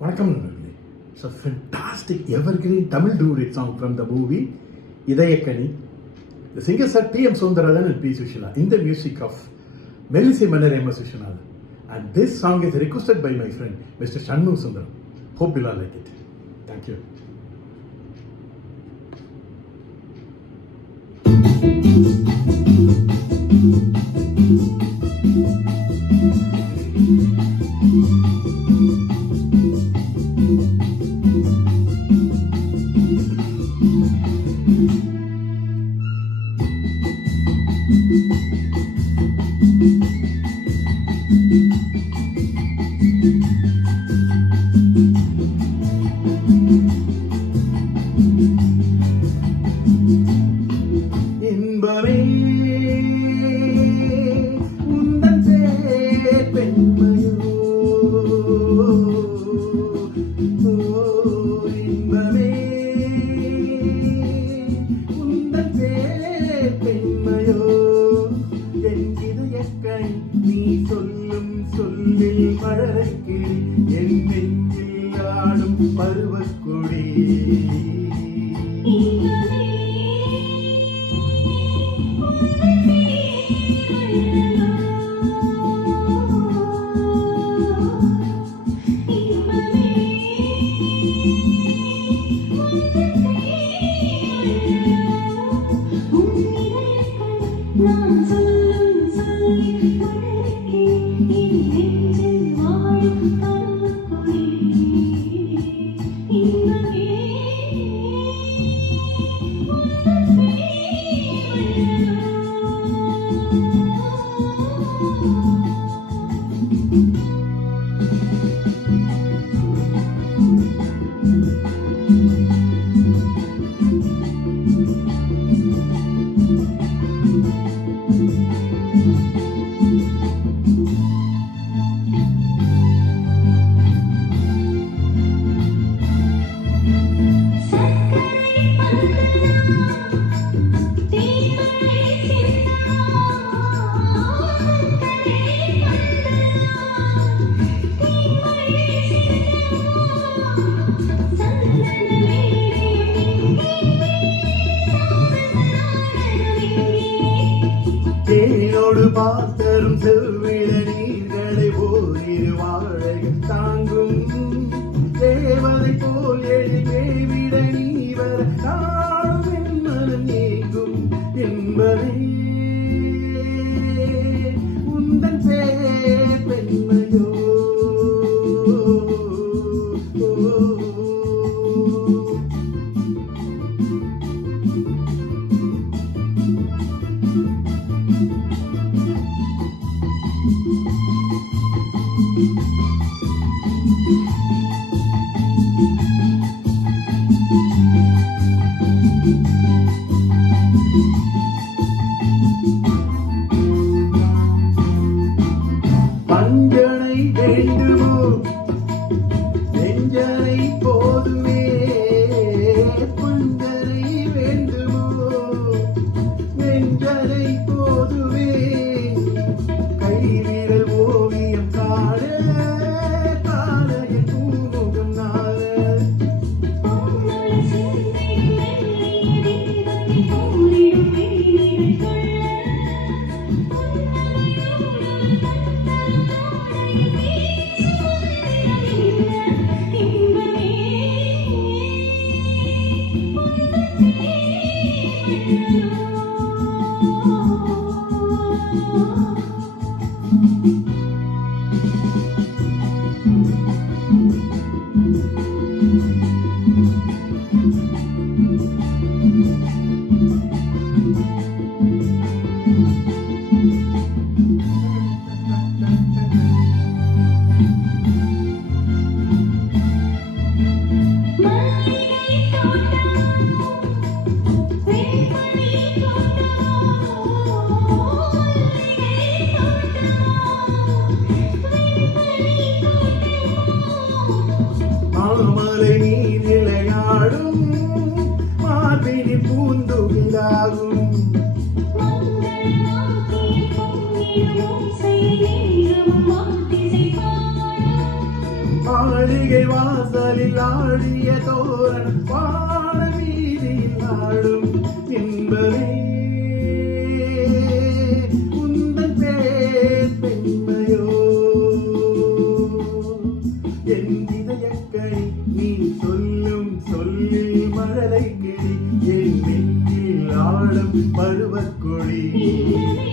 வணக்கம் நண்பர்களே. It's a fantastic evergreen Tamil duet song from the movie Idayakani. The singers are T.M. Soundarajan and P. Sushila in the music of Melise Mannar M. S. Vishwanath. And this song is requested by my friend Mr. Shanmu Sundaram. Hope you all like it. Thank you. இன்பமே உந்தன் சேர் பெண்மையோ, இன்பமே உந்தன் சேர் பெண்மையோ, என் இதயக்கை நீ சொல்லும் சொல்லில் மழலைக்கிளி, என் நெஞ்சில் ஆடும் பருவக்கொடி. நான் சொல்லும் சொல்லி மழைக்கு என் நெஞ்சில் வாழும் பருவக்கொடி. இன்பமே உந்தன் சேர் தேனோடு பார்த்தரும் செவ்விட நீர்களை ஓரிரு வாழைகள் தாங்கும், தேவதை போல் எழில்விட நீ வர நாளும் என் மனம் ஏங்கும். என்பதே உந்தன் சேர் பெண்மையோ, பஞ்சனை வேண்டுமோ நெஞ்சனை போதுமே, பஞ்சனை வேண்டுமோ நெஞ்சனை போதுமே, கைவிரல் ஓவியம் காண காண என் பூமுகம் நாள. மாமலை நீ நிலையாடும் மார்பினி பூந்துகிலாகும், மாளிகை வாசலில் ஆடிய தோரணம் வான வீதியில் ஆடும் இன்பமே உந்தன் பேர் பெண்மையோ என் இதயக்கணி நீ சொல்லும் சொல்லில் மழலை கிளி என் நெஞ்சில் ஆடும் பருவக்கொடி நிலவே